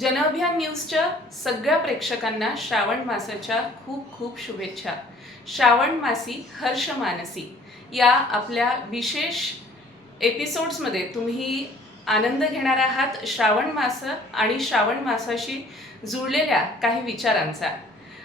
जनअभियान न्यूजच्या सगळ्या प्रेक्षकांना श्रावण मासाच्या खूप खूप शुभेच्छा. श्रावण मासी हर्ष मानसी या आपल्या विशेष एपिसोड्समध्ये तुम्ही आनंद घेणार आहात श्रावण मास आणि श्रावण मासाशी जुळलेल्या काही विचारांचा.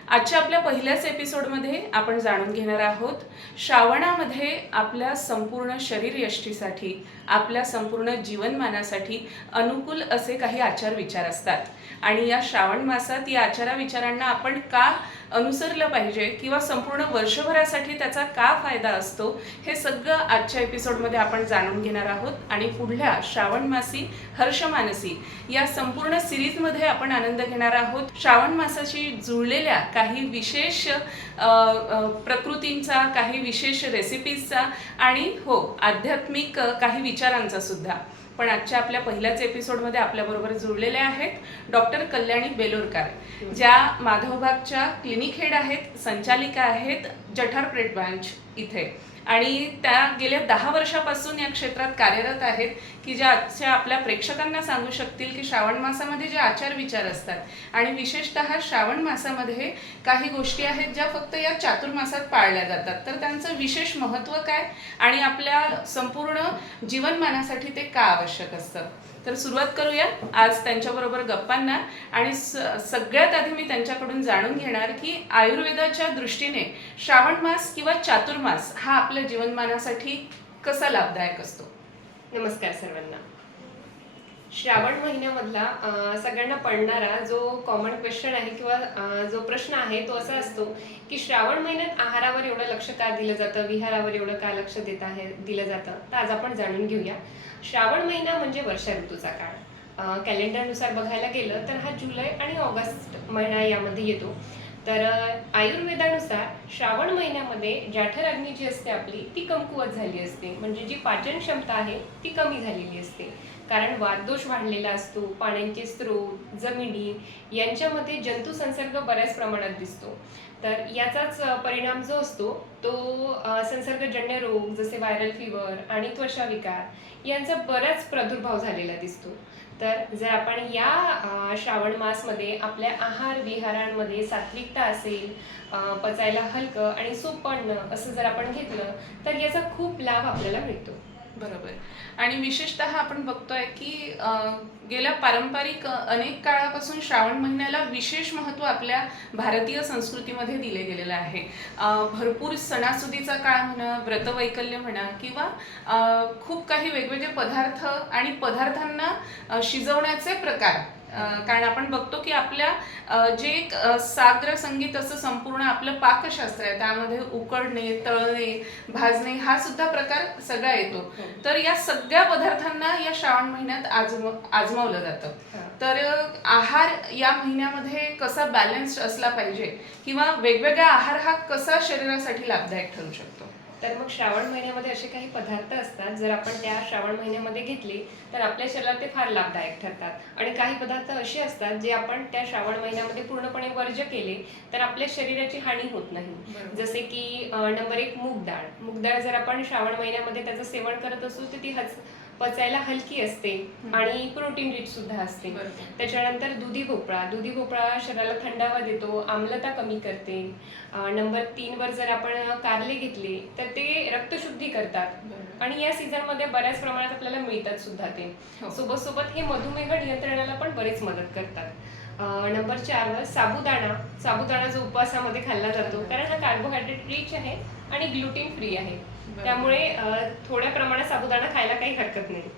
आजच्या आपल्या पहिल्याच एपिसोडमध्ये आपण जाणून घेणार आहोत श्रावणामध्ये आपल्या संपूर्ण शरीर यष्टीसाठी आपल्या संपूर्ण जीवनमानासाठी अनुकूल असे काही आचार विचार असतात. आणि या श्रावण मासात या आचारा विचारांना आपण का अनुसरलं पाहिजे किंवा संपूर्ण वर्षभरासाठी त्याचा का फायदा असतो हे सगळं आजच्या एपिसोडमध्ये आपण जाणून घेणार आहोत. आणि पुढल्या श्रावण मासी हर्ष मानसी या संपूर्ण सिरीजमध्ये आपण आनंद घेणार आहोत. श्रावण मासाशी जुळलेल्या काही विशेष प्रकृतींचा काही विशेष रेसिपीजचा आणि हो आध्यात्मिक काही विचारांचा सुद्धा. पण आजच्या आपल्या पहिल्याच एपिसोडमध्ये आपल्याबरोबर जुळलेल्या आहेत डॉक्टर कल्याणी बेलोरकर ज्या माधवबागच्या क्लिनिक हेड आहेत संचालिका आहेत जठार प्रेट ब्रांच इथे. आणि त्या गेल्या दहा वर्षापासून या क्षेत्रात कार्यरत आहेत की ज्या आजच्या आपल्या प्रेक्षकांना सांगू शकतील की श्रावण मासामध्ये जे आचार विचार असतात. आणि विशेषतः श्रावण मासामध्ये काही गोष्टी आहेत ज्या फक्त या चातुर्मासात पाळल्या जातात. तर त्यांचं विशेष महत्त्व काय? आणि आपल्या संपूर्ण जीवनमानासाठी ते का आवश्यक असतं? तर सुरुवात करूया. आज त्यांच्याबरोबर गप्पांना. आणि सगळ्यात आधी मी त्यांच्याकडून जाणून घेणार की आयुर्वेदाच्या दृष्टीने श्रावण मास किंवा चातुर्मास हा आपल्या जीवनमानासाठी कसा लाभदायक असतो? नमस्कार सर्वांना. श्रावण महिन्यामधला सगळ्यांना पडणारा जो कॉमन क्वेश्चन आहे किंवा जो प्रश्न आहे तो असा असतो की श्रावण महिन्यात आहारावर एवढं लक्ष का दिलं जातं? विहारावर एवढं का लक्ष देत आहे दिलं जातं? तर आज आपण जाणून घेऊया. श्रावण महिना म्हणजे वर्षा ऋतूचा काळ. कॅलेंडरनुसार बघायला गेलं तर हा जुलै आणि ऑगस्ट महिना यामध्ये येतो. तर आयुर्वेदानुसार श्रावण महिन्यामध्ये जठर अग्नी जी असते आपली ती कमकुवत झाली असते. म्हणजे जी पाचन क्षमता आहे ती कमी झालेली असते. कारण वातदोष वाढलेला असतो पाण्याचे स्रोत जमिनी यांच्यामध्ये जंतू संसर्ग बऱ्याच प्रमाणात दिसतो. तर याचाच परिणाम जो असतो तो संसर्गजन्य रोग जसे व्हायरल फिवर आणि त्वचा विकार यांचा बराच प्रादुर्भाव झालेला दिसतो. तर जर आपण या श्रावण मासमध्ये आपल्या आहार विहारांमध्ये सात्विकता असेल पचायला हलकं आणि सोपं असं जर आपण घेतलं तर याचा खूप लाभ आपल्याला मिळतो. बरोबर. आणि विशेषतः आपण बघतोय की गेल्या पारंपरिक अनेक काळापासून श्रावण महिन्याला विशेष महत्त्व आपल्या भारतीय संस्कृतीमध्ये दिले गेलेलं आहे. भरपूर सणासुदीचा काळ म्हणा व्रतवैकल्य म्हणा किंवा खूप काही वेगवेगळे पदार्थ आणि पदार्थांना शिजवण्याचे प्रकार कारण आपण बघतो की आपल्या जे एक साग्र संगीत असं संपूर्ण आपलं पाकशास्त्र आहे त्यामध्ये उकडणे तळणे भाजणे हा सुद्धा प्रकार सगळा येतो. तर या सगळ्या पदार्थांना या श्रावण महिन्यात आजम आजमावलं जातं. हा. तर आहार या महिन्यामध्ये कसा बॅलन्स्ड असला पाहिजे किंवा वेगवेगळा आहार हा कसा शरीरासाठी लाभदायक ठरू शकतो? तर मग श्रावण महिन्यामध्ये असे काही पदार्थ असतात जर आपण त्या श्रावण महिन्यामध्ये घेतले तर आपल्या शरीराला ते फार लाभदायक ठरतात. आणि काही पदार्थ असे असतात जे आपण त्या श्रावण महिन्यामध्ये पूर्णपणे वर्ज्य केले तर आपल्या शरीराची हानी होत नाही. जसे की नंबर एक मूग डाळ. मूग डाळ जर आपण श्रावण महिन्यामध्ये त्याचं सेवन करत असू तर ती हच पचायला हलकी असते. आणि प्रोटीन रिच सुद्धा असते. त्याच्यानंतर दुधी भोपळा दुधी भोपळा शरीराला थंडावा देतो आम्लता कमी करते नंबर तीन वर जर आपण कारले घेतले तर ते रक्तशुद्धी करतात. आणि या सीझनमध्ये बऱ्याच प्रमाणात आपल्याला मिळतात सुद्धा ते हो. सोबत सोबत हे मधुमेह नियंत्रणाला पण बरेच मदत करतात नंबर चार वर साबुदाणा साबुदाणा जो उपवासामध्ये खाल्ला जातो कारण हा कार्बोहायड्रेट रिच आहे आणि ग्लुटेन फ्री आहे. त्यामुळे थोड्या प्रमाणात साबुदाणा खायला काही हरकत नाही.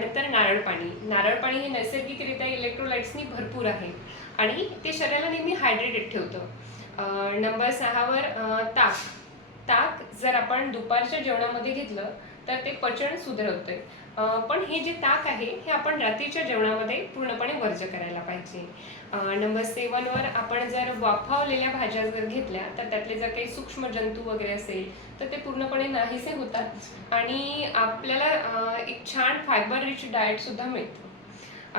नंतर नारळ पाणी नारळ पाणी हे नैसर्गिकरित्या इलेक्ट्रोलाइट्सनी भरपूर आहे. आणि ते शरीराला नेहमी हायड्रेटेड ठेवतं. नंबर सहावर ताक. ताक जर आपण दुपारच्या जेवणामध्ये घेतलं तर ते पचन सुधारवतंय. पण हे जे ताक आहे हे आपण रात्रीच्या जेवणामध्ये पूर्णपणे वर्ज करायला पाहिजे. नंबर सेवनवर आपण जर वाफावलेल्या भाज्या जर घेतल्या तर त्यातले जर काही सूक्ष्म जंतू वगैरे असेल तर ते पूर्णपणे नाहीसे होतात. आणि आपल्याला एक छान फायबर रिच डाएटसुद्धा मिळतं.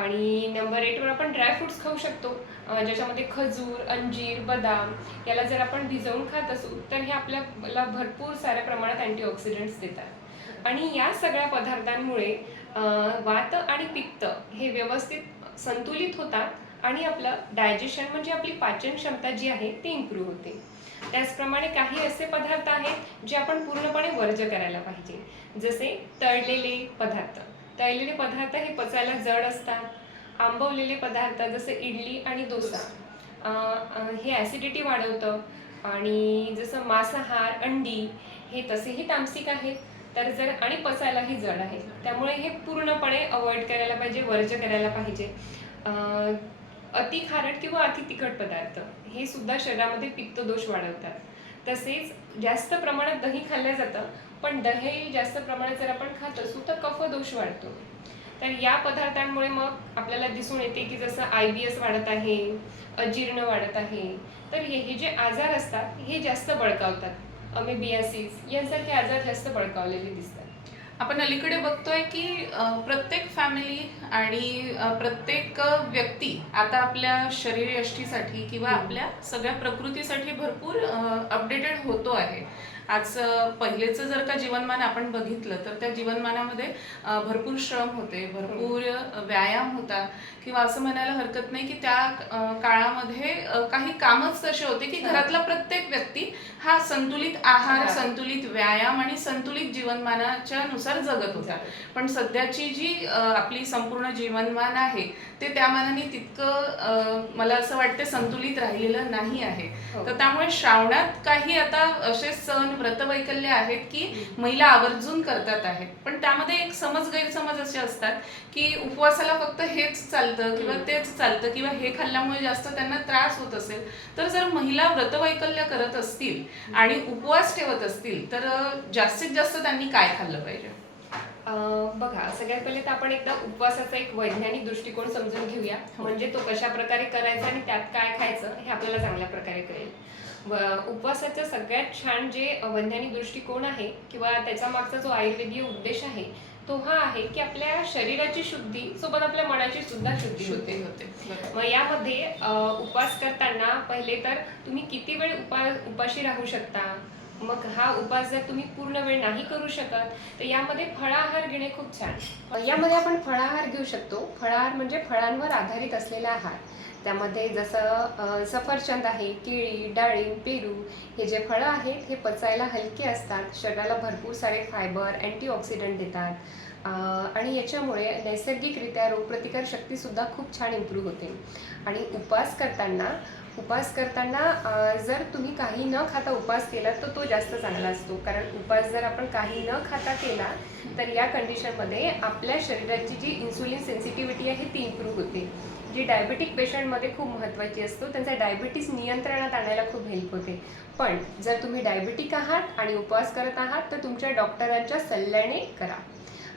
आणि नंबर एटवर आपण ड्रायफ्रुट्स खाऊ शकतो. ज्याच्यामध्ये खजूर अंजीर बदाम याला जर आपण भिजवून खात असू तर हे आपल्याला भरपूर साऱ्या प्रमाणात अँटीऑक्सिडंट्स देतात. आणि या सगळ्या पदार्थांमुळे वात आणि पित्त हे व्यवस्थित संतुलित होतात. आणि आपलं डायजेशन म्हणजे आपली पाचन क्षमता जी आहे ती इम्प्रूव्ह होते. त्याचप्रमाणे काही असे पदार्थ आहेत जे आपण पूर्णपणे वर्ज करायला पाहिजे. जसे तळलेले पदार्थ. तळलेले पदार्थ हे पचायला जड असतात. आंबवलेले पदार्थ जसे इडली आणि डोसा. हे ॲसिडिटी वाढवतं. आणि जसं मांसाहार अंडी हे तसेही तामसिक आहेत. तर जर आणि पचायलाही जड आहे. त्यामुळे हे पूर्णपणे अवॉइड करायला पाहिजे वर्ज करायला पाहिजे. अति खारट किंवा अति तिखट पदार्थ हे सुद्धा शरीरामध्ये पित्तदोष वाढवतात. तसेच जास्त प्रमाणात दही खाल्लं जातं पण दही जास्त प्रमाणात जर आपण खात असू तर कफदोष वाढतो. तर या पदार्थांमुळे मग आपल्याला दिसून येते की जसं आय बी एस वाढत आहे अजीर्ण वाढत आहे तर हे हे जे आजार असतात हे जास्त बळकावतात. अमेबियासिस यांसारखे आजार जास्त बळकावलेले दिसतात. आपण अलीकडे बघतोय की प्रत्येक फॅमिली आणि प्रत्येक व्यक्ती आता आपल्या शरीर यष्टीसाठी किंवा. आपल्या सगळ्या प्रकृतीसाठी भरपूर अपडेटेड होतो आहे. आज पहिलेचं जर का जीवनमान आपण बघितलं तर त्या जीवनमानामध्ये भरपूर श्रम होते भरपूर व्यायाम होता. किंवा असं म्हणायला हरकत नाही की त्या काळामध्ये काही कामच तसे होते की घरातला प्रत्येक व्यक्ती हा संतुलित आहार. संतुलित व्यायाम आणि संतुलित जीवनमानाच्या नुसार जगत होता पण सध्याची जी आपली संपूर्ण जीवनमान आहे ते त्या मानाने तितकं मला असं वाटतं संतुलित राहिलेलं नाही आहे हो. तर त्यामुळे श्रावणात काही आता असे सण व्रतवैकल्य आहेत की महिला आवर्जून करतात आहेत पण त्यामध्ये एक समज गैरसमज असे असतात की उपवासाला फक्त हेच चालतं किंवा. तेच चालतं किंवा हे खाल्ल्यामुळे जास्त त्यांना त्रास होत असेल तर जर महिला व्रतवैकल्य करत असतील आणि उपवास ठेवत असतील तर जास्तीत जास्त त्यांनी काय खाल्लं पाहिजे? अं, बघा सगळ्यात पहिले तर आपण एकदा उपवासाचा एक वैज्ञानिक दृष्टिकोन समजून घेऊया. हो. म्हणजे तो कशा प्रकारे करायचा आणि त्यात काय खायचं हे आपल्याला चांगल्या प्रकारे कळेल. उपवासाचा सगळ्यात छान जे वैज्ञानिक दृष्टिकोन आहे किंवा त्याच्या मागचा जो आयुर्वेदीय उद्देश आहे तो हा आहे की आपल्या शरीराची शुद्धी सोबत आपल्या मनाची सुद्धा शुद्धी होते. होते. मग यामध्ये उपवास करताना पहिले तर तुम्ही किती वेळ उपा उपाशी राहू शकता? मग हा उपास जर तुम्ही पूर्ण वेळ नाही करू शकत तर यामध्ये फळाहार घेणे खूप छान. यामध्ये आपण फळाहार घेऊ शकतो. फळाहार म्हणजे फळांवर आधारित असलेला आहार. त्यामध्ये जसं सफरचंद आहे केळी डाळिंब पेरू हे जे फळं आहेत हे पचायला हलके असतात. शरीराला भरपूर सारे फायबर अँटीऑक्सिडंट देतात. आणि याच्यामुळे नैसर्गिकरित्या रोगप्रतिकार शक्तीसुद्धा खूप छान इम्प्रूव्ह होते. आणि उपवास करताना उपवास करताना जर तुम्ही काही न खाता उपवास केला तर तो जास्त चांगला असतो. कारण उपवास जर आपण काही न खाता केला तर या कंडिशनमध्ये आपल्या शरीराची जी इन्सुलिन सेन्सिटिव्हिटी आहे ती इम्प्रूव्ह होते. जी डायबेटिक पेशंटमध्ये खूप महत्त्वाची असतो त्यांचा डायबिटीस नियंत्रणात आणायला खूप हेल्प होते. पण जर तुम्ही डायबेटिक आहात आणि उपवास करत आहात तर तुमच्या डॉक्टरांच्या सल्ल्याने करा.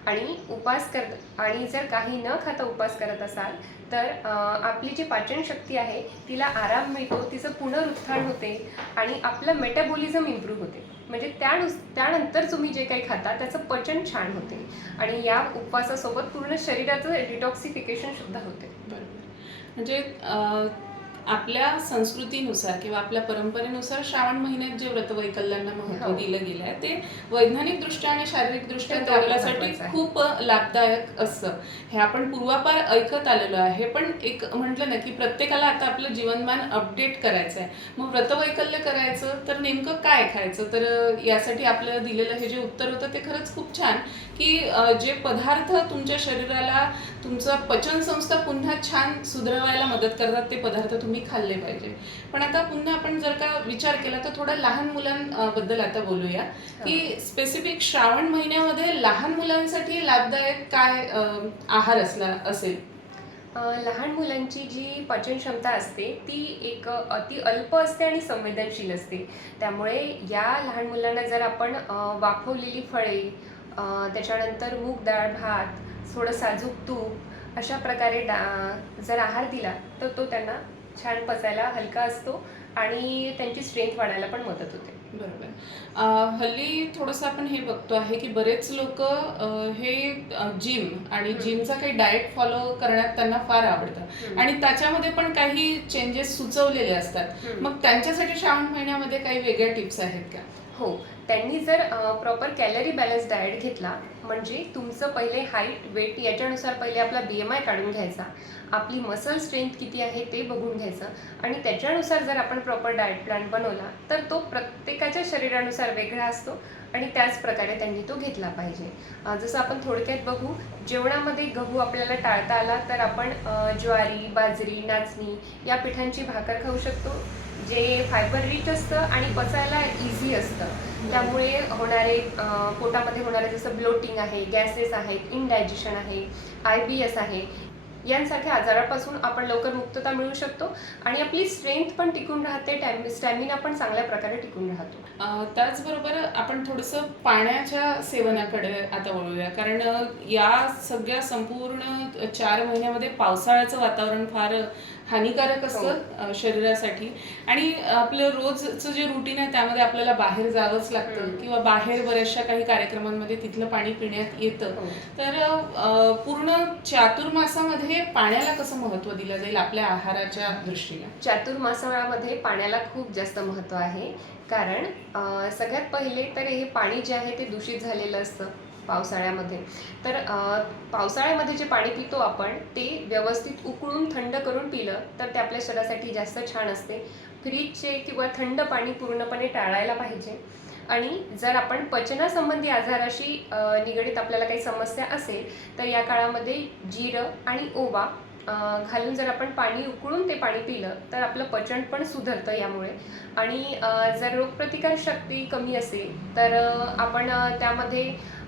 आणि उपास कर आणि जर काही न खाता उपवास करत असाल तर आपली जी पाचनशक्ती आहे तिला आराम मिळतो तिचं पुनरुत्थान होते आणि आपलं मेटाबॉलिझम इम्प्रूव्ह होते. म्हणजे त्यानुस त्यानंतर तुम्ही जे काही खाता त्याचं पचन छान होते. आणि या उपवासासोबत पूर्ण शरीराचं डिटॉक्सिफिकेशन सुद्धा होते. बरोबर. म्हणजे आपल्या संस्कृतीनुसार किंवा आपल्या परंपरेनुसार श्रावण महिन्यात जे व्रतवैकल्यांना महत्त्व हो. दिलं गेलं आहे ते वैज्ञानिक दृष्ट्या आणि शारीरिक दृष्ट्या ते ते दोन्ही आपल्यासाठी. खूप लाभदायक असतं हे आपण पूर्वापार ऐकत आलेलो आहे पण एक म्हटलं ना की प्रत्येकाला आता आपलं जीवनमान अपडेट करायचं आहे मग व्रतवैकल्य करायचं तर नेमकं काय खायचं तर यासाठी आपल्याला दिलेलं हे जे उत्तर होतं ते खरंच खूप छान की जे पदार्थ तुमच्या शरीराला तुमचं पचनसंस्था पुन्हा छान सुधारवायला मदत करतात ते पदार्थ तुम्ही खाल्ले पाहिजे. पण आता पुन्हा आपण जर का विचार केला तर थोडं लहान मुलांबद्दल आता बोलूया. की स्पेसिफिक श्रावण महिन्यामध्ये लहान मुलांसाठी लाभदायक काय आहार असला? असेल लहान मुलांची जी पचन क्षमता असते ती एक अति अल्प असते आणि संवेदनशील असते. त्यामुळे या लहान मुलांना जर आपण वाफवलेली फळे त्याच्यानंतर मूग डाळ भात थोडं साजूक तूप अशा प्रकारे डा जर आहार दिला तर तो त्यांना छान पचायला हलका असतो आणि त्यांची स्ट्रेंथ वाढायला पण मदत होते. बरोबर. हल्ली थोडंसं आपण हे बघतो आहे की बरेच लोक हे जिम आणि. जिमचा काही डाएट फॉलो करण्यात त्यांना फार आवडतं. आणि त्याच्यामध्ये पण काही चेंजेस सुचवलेले असतात. मग त्यांच्यासाठी श्रावण महिन्यामध्ये काही वेगळ्या टिप्स आहेत का? हो त्यांनी जर प्रॉपर कॅलरी बॅलन्स डाएट घेतला म्हणजे तुमचं पहिले हाईट वेट याच्यानुसार पहिले आपला बी एम आय काढून घ्यायचा. आपली मसल स्ट्रेंथ किती आहे ते बघून घ्यायचं. आणि त्याच्यानुसार जर आपण प्रॉपर डाएट प्लॅन बनवला तर तो प्रत्येकाच्या शरीरानुसार वेगळा असतो आणि त्याच प्रकारे त्यांनी तो घेतला पाहिजे. जसं आपण थोडक्यात बघू जेवणामध्ये गहू आपल्याला टाळता आला तर आपण ज्वारी बाजरी नाचणी या पिठांची भाकर खाऊ शकतो. जे फायबर रिच असतं आणि पचायला इझी असतं. त्यामुळे होणारे पोटामध्ये होणारे जसं ब्लोटिंग आहे गॅसेस आहेत इनडायजेशन आहे आय बी एस आहे यांसारख्या आजारापासून आपण लवकर मुक्तता मिळू शकतो आणि आपली स्ट्रेंथ पण टिकून राहते टॅम स्टॅमिना पण चांगल्या प्रकारे टिकून राहतो. त्याचबरोबर आपण थोडंसं पाण्याच्या सेवनाकडे आता वळूया. कारण या सगळ्या संपूर्ण चार महिन्यामध्ये पावसाळ्याचं वातावरण फार हानिकारक असतं अ, शरीरासाठी. आणि आपलं रोजचं जे रुटीन आहे त्यामध्ये आपल्याला बाहेर जावंच लागतं. किंवा बाहेर बऱ्याचशा काही कार्यक्रमांमध्ये तिथलं पाणी पिण्यात येतं. हो. तर पूर्ण चातुर्मासामध्ये पाण्याला कसं महत्त्व दिलं जाईल आपल्या आहाराच्या दृष्टीने? चातुर्मासाळामध्ये पाण्याला खूप जास्त महत्त्व आहे. कारण सगळ्यात पहिले तर हे पाणी जे आहे ते दूषित झालेलं असतं. पावसाळ्यामध्ये. तर पावसाळ्यामध्ये जे पाणी पितो आपण ते व्यवस्थित उकळून थंड करून पिलं तर ते आपल्या शरीरासाठी जास्त छान असते. फ्रीजचे किंवा थंड पाणी पूर्णपणे टाळायला पाहिजे. आणि जर आपण पचनासंबंधी आजाराशी निगडीत आपल्याला काही समस्या असेल तर या काळामध्ये जिरं आणि ओवा घालून जर आपण पाणी उकळून ते पाणी पिलं तर आपलं पचन पण सुधारतं यामुळे. आणि जर रोगप्रतिकार शक्ती कमी असेल तर आपण त्यामध्ये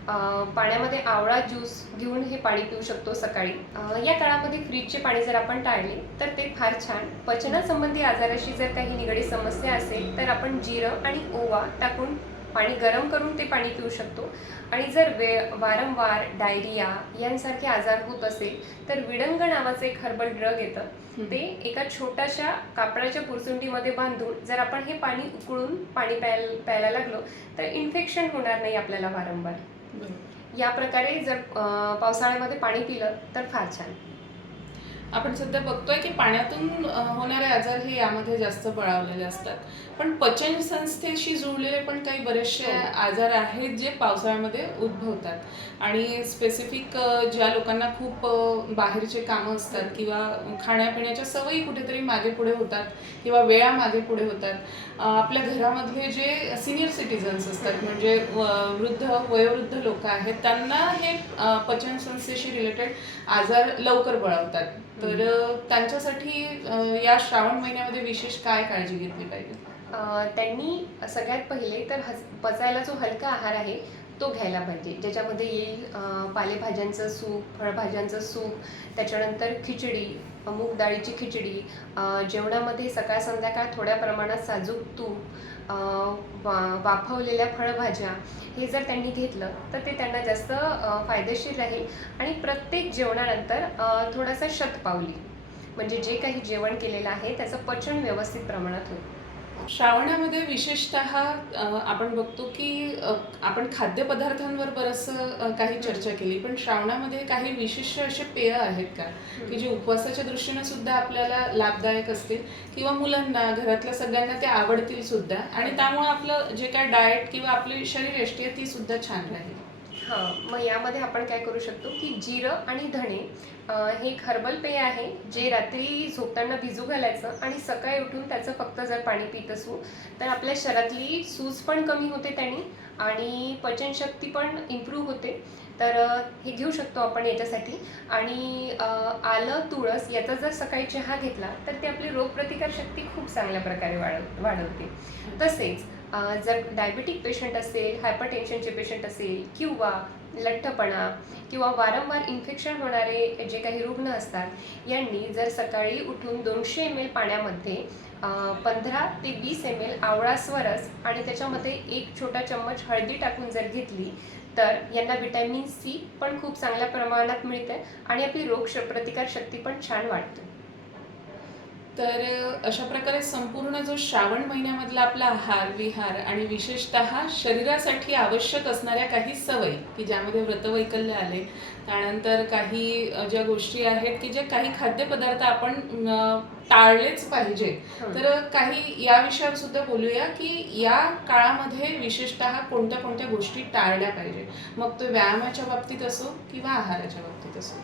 पाण्यामध्ये आवळा ज्यूस घेऊन हे पाणी पिऊ शकतो सकाळी. या काळामध्ये फ्रीजचे पाणी जर आपण टाळले तर ते फार छान. पचनासंबंधी आजाराशी जर काही निगडीत समस्या असेल तर आपण जिरं आणि ओवा टाकून पाणी गरम करून ते पाणी पिऊ शकतो. आणि जर वे वारंवार डायरिया यांसारखे आजार होत असेल तर विडंग नावाचं एक हर्बल ड्रग येतं. ते एका छोट्याशा कापडाच्या पुरसुंडीमध्ये बांधून जर आपण हे पाणी उकळून पाणी प्यायला प्यायला लागलो तर इन्फेक्शन होणार नाही आपल्याला वारंवार. या प्रकारे जर पावसाळ्यामध्ये पाणी पिलं तर फार छान. आपण सध्या बघतोय की पाण्यातून होणारे आजार हे यामध्ये जास्त बळावलेले असतात. पण पचन संस्थेशी जुळलेले पण काही बरेचसे हो. आजार आहेत जे पावसाळ्यामध्ये उद्भवतात. आणि स्पेसिफिक ज्या लोकांना खूप बाहेरचे कामं असतात किंवा खाण्यापिण्याच्या सवयी कुठेतरी मागे पुढे होतात किंवा वेळा मागे पुढे होतात आपल्या घरामधले जे सिनियर सिटीजन्स असतात म्हणजे व- वृद्ध वयोवृद्ध लोक आहेत त्यांना हे पचन संस्थेशी रिलेटेड आजार लवकर बळावतात. तर त्यांच्यासाठी या श्रावण महिन्यामध्ये विशेष काय काळजी घेतली पाहिजे? त्यांनी सगळ्यात पहिले तर हस पचायला जो हलका आहार आहे तो घ्यायला पाहिजे. ज्याच्यामध्ये येईल पालेभाज्यांचं सूप फळभाज्यांचं सूप त्याच्यानंतर खिचडी मूग डाळीची खिचडी जेवणामध्ये सकाळ संध्याकाळ थोड्या प्रमाणात साजूक तूप वा- वाफवलेल्या फळभाज्या हे जर त्यांनी घेतलं तर ते त्यांना जास्त फायदेशीर राहील. आणि प्रत्येक जेवणानंतर थोडासा शतपावली. म्हणजे जे काही जेवण केलेलं आहे त्याचं पचन व्यवस्थित प्रमाणात होईल. श्रावणामध्ये विशेषतः आपण बघतो की आपण खाद्यपदार्थांवर बरंचसं काही चर्चा केली. पण श्रावणामध्ये काही विशिष्ट असे पेय आहेत का? की जे उपवासाच्या दृष्टीने सुद्धा आपल्याला लाभदायक असतील? किंवा मुलांना घरातल्या सगळ्यांना ते आवडतील सुद्धा? आणि त्यामुळे आपलं जे काय डाएट किंवा आपली शरीरयष्टी आहे ती सुद्धा छान राहील. हां मग यामध्ये आपण काय करू शकतो की जिरं आणि धणे हे एक हर्बल पेय आहे जे रात्री झोपताना भिजू घालायचं आणि सकाळी उठून त्याचं फक्त जर पाणी पित असू तर आपल्या शरीरातली सूज पण कमी होते त्याने आणि पचनशक्ती पण इम्प्रूव्ह होते. तर हे घेऊ शकतो आपण याच्यासाठी. आणि आलं तुळस याचा जर सकाळी चहा घेतला तर ते आपली रोगप्रतिकारशक्ती खूप चांगल्या प्रकारे वाढव वाढवते. तसेच जर डायबेटिक पेशंट असेल हायपरटेन्शनचे पेशंट असेल किंवा लठ्ठपणा किंवा वारंवार इन्फेक्शन होणारे जे काही रुग्ण असतात यांनी जर सकाळी उठून दोनशे एम एल पाण्यामध्ये पंधरा ते वीस एम एल आवळा स्वरस आणि त्याच्यामध्ये एक छोटा चम्मच हळदी टाकून जर घेतली तर यांना विटॅमिन सी पण खूप चांगल्या प्रमाणात मिळते आणि आपली रोग श- प्रतिकार शक्ती पण छान वाढते. तर अशा प्रकारे संपूर्ण जो श्रावण महिन्यामधला आपला आहार विहार आणि विशेषतः शरीरासाठी आवश्यक असणाऱ्या काही सवयी की ज्यामध्ये व्रतवैकल्य आले त्यानंतर काही ज्या गोष्टी आहेत की जे काही खाद्यपदार्थ आपण टाळलेच पाहिजे. तर काही या विषयावर सुद्धा बोलूया की या काळामध्ये विशेषतः कोणत्या कोणत्या गोष्टी टाळल्या पाहिजे. मग तो व्यायामाच्या बाबतीत असो किंवा आहाराच्या बाबतीत असो.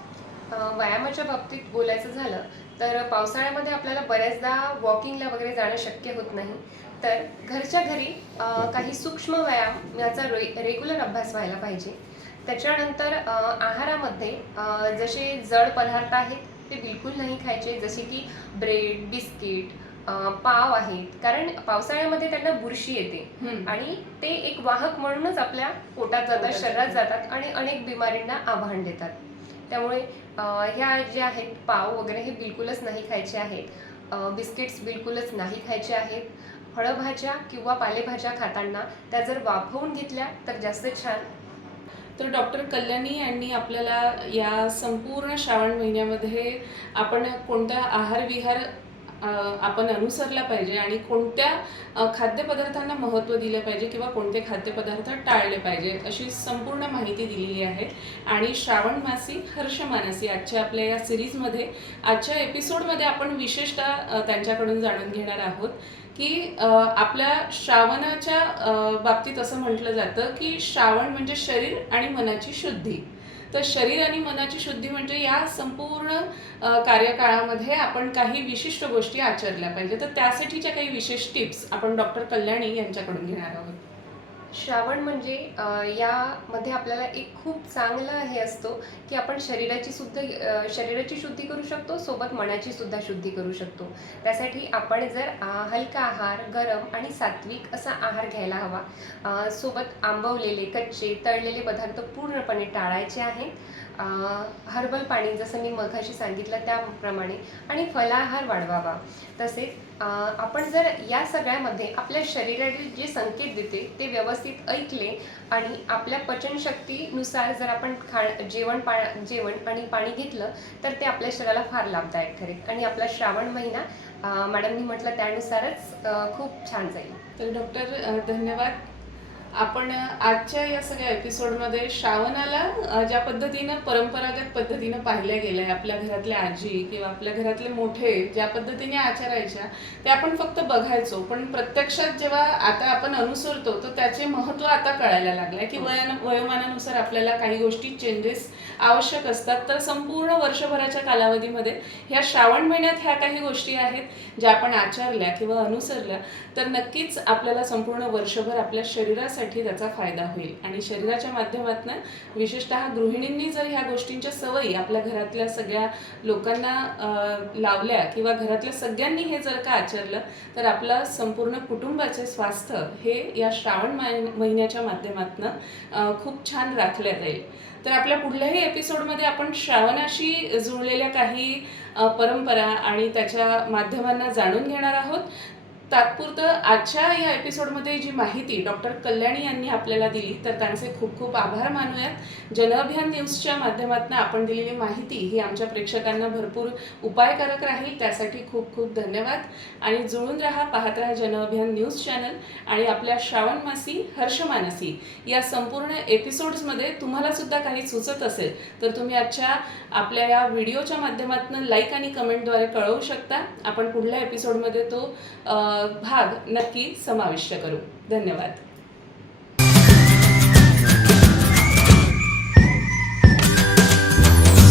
व्यायामाच्या बाबतीत बोलायचं झालं तर पावसाळ्यामध्ये आपल्याला बऱ्याचदा वॉकिंगला वगैरे जाणं शक्य होत नाही. तर घरच्या घरी काही सूक्ष्म व्यायाम याचा रे रेग्युलर अभ्यास व्हायला पाहिजे. त्याच्यानंतर आहारामध्ये जसे जड पदार्थ आहेत ते बिलकुल नाही खायचे. जसे की ब्रेड बिस्किट पाव आहेत. कारण पावसाळ्यामध्ये त्यांना बुरशी येते. आणि ते एक वाहक म्हणूनच आपल्या पोटात जातात शरीरात जातात. आणि अनेक बिमारींना आव्हान देतात. त्यामुळे ह्या ज्या आहेत पाव वगैरे हे बिलकुलच नाही खायचे आहेत. बिस्किट्स बिलकुलच नाही खायचे आहेत. फळभाज्या किंवा पालेभाज्या खाताना त्या जर वाफवून घेतल्या तर जास्त छान. तर डॉक्टर कल्याणी यांनी आपल्याला या संपूर्ण श्रावण महिन्यामध्ये आपण कोणता आहार विहार आपण अनुसरला पाहिजे आणि कोणत्या खाद्यपदार्थांना महत्त्व दिलं पाहिजे किंवा कोणते खाद्यपदार्थ टाळले पाहिजे अशी संपूर्ण माहिती दिलेली आहे. आणि श्रावण मासी हर्ष मानसी आजच्या आपल्या या सिरीजमध्ये आजच्या एपिसोडमध्ये आपण विशेषतः त्यांच्याकडून जाणून घेणार आहोत की आपल्या श्रावणाच्या बाबतीत असं म्हटलं जातं की श्रावण म्हणजे शरीर आणि मनाची शुद्धी. तर शरीर आणि मनाची शुद्धी म्हणजे या संपूर्ण कार्यकाळामध्ये आपण काही विशिष्ट गोष्टी आचरल्या पाहिजे तर त्यासाठीच्या काही विशेष टिप्स आपण डॉक्टर कल्याणी यांच्याकडून घेणार आहोत. श्रावण म्हणजे यामध्ये आपल्याला एक खूप चांगलं हे असतो की आपण शरीराची सुद्धा शरीराची शुद्धी करू शकतो सोबत मनाची सुद्धा शुद्धी करू शकतो. त्यासाठी आपण जर हलका आहार गरम आणि सात्विक असा आहार घ्यायला हवा. सोबत आंबवलेले कच्चे तळलेले पदार्थ पूर्णपणे टाळायचे आहेत. हर्बल पाणी जसं मी मघाशी सांगितलं त्याप्रमाणे आणि फलाहार वाढवावा. तसेच आपण जर या सगळ्यामध्ये आपल्या शरीरातील जे संकेत देते ते व्यवस्थित ऐकले आणि आपल्या पचनशक्तीनुसार जर आपण खा जेवण पा जेवण आणि पाणी घेतलं तर ते आपल्या शरीराला फार लाभदायक ठरेल. आणि आपला श्रावण महिना मॅडमनी म्हटलं त्यानुसारच खूप छान जाईल. तर डॉक्टर धन्यवाद. आपण आजच्या या सगळ्या एपिसोडमध्ये श्रावणाला ज्या पद्धतीनं परंपरागत पद्धतीनं पाहिल्या गेलंय आपल्या घरातल्या आजी किंवा आपल्या घरातले मोठे ज्या पद्धतीने आचरायच्या ते आपण फक्त बघायचो. पण प्रत्यक्षात जेव्हा आता आपण अनुसरतो तर त्याचे महत्त्व आता कळायला लागलंय की वयान वयोमानानुसार आपल्याला काही गोष्टी चेंजेस आवश्यक असतात. तर संपूर्ण वर्षभराच्या कालावधीमध्ये ह्या श्रावण महिन्यात ह्या काही गोष्टी आहेत ज्या आपण आचरल्या किंवा अनुसरल्या तर नक्कीच आपल्याला संपूर्ण वर्षभर आपल्या शरीरासाठी त्याचा फायदा होईल. आणि शरीराच्या माध्यमातून विशेषतः गृहिणींनी जर ह्या गोष्टींच्या सवयी आपल्या घरातल्या सगळ्या लोकांना लावल्या किंवा घरातल्या सगळ्यांनी हे जर का आचरलं तर आपलं संपूर्ण कुटुंबाचे स्वास्थ्य हे या श्रावण महिन्याच्या माध्यमातून खूप छान राखल्या जाईल. तर आपल्या पुढल्याही एपिसोडमध्ये आपण श्रावणाशी जुळलेल्या काही परंपरा आणि त्याच्या माध्यमांना जाणून घेणार आहोत. तात्पुरतं आजच्या या एपिसोडमध्ये जी माहिती डॉक्टर कल्याणी यांनी आपल्याला दिली तर त्यांचे खूप खूप आभार मानूयात. जनअभियान न्यूजच्या माध्यमातून आपण दिलेली माहिती ही आमच्या प्रेक्षकांना भरपूर उपायकारक राहील त्यासाठी खूप खूप धन्यवाद. आणि जुळून राहा पाहत राहा जनअभियान न्यूज चॅनल आणि आपल्या श्रावण मासी हर्षमानसी या संपूर्ण एपिसोड्समध्ये तुम्हाला सुद्धा काही सुचत असेल तर तुम्ही आजच्या आपल्या या व्हिडिओच्या माध्यमातून लाईक आणि कमेंटद्वारे कळवू शकता. आपण पुढल्या एपिसोडमध्ये तो आ, भाग नक्की समाविष्ट करू. धन्यवाद.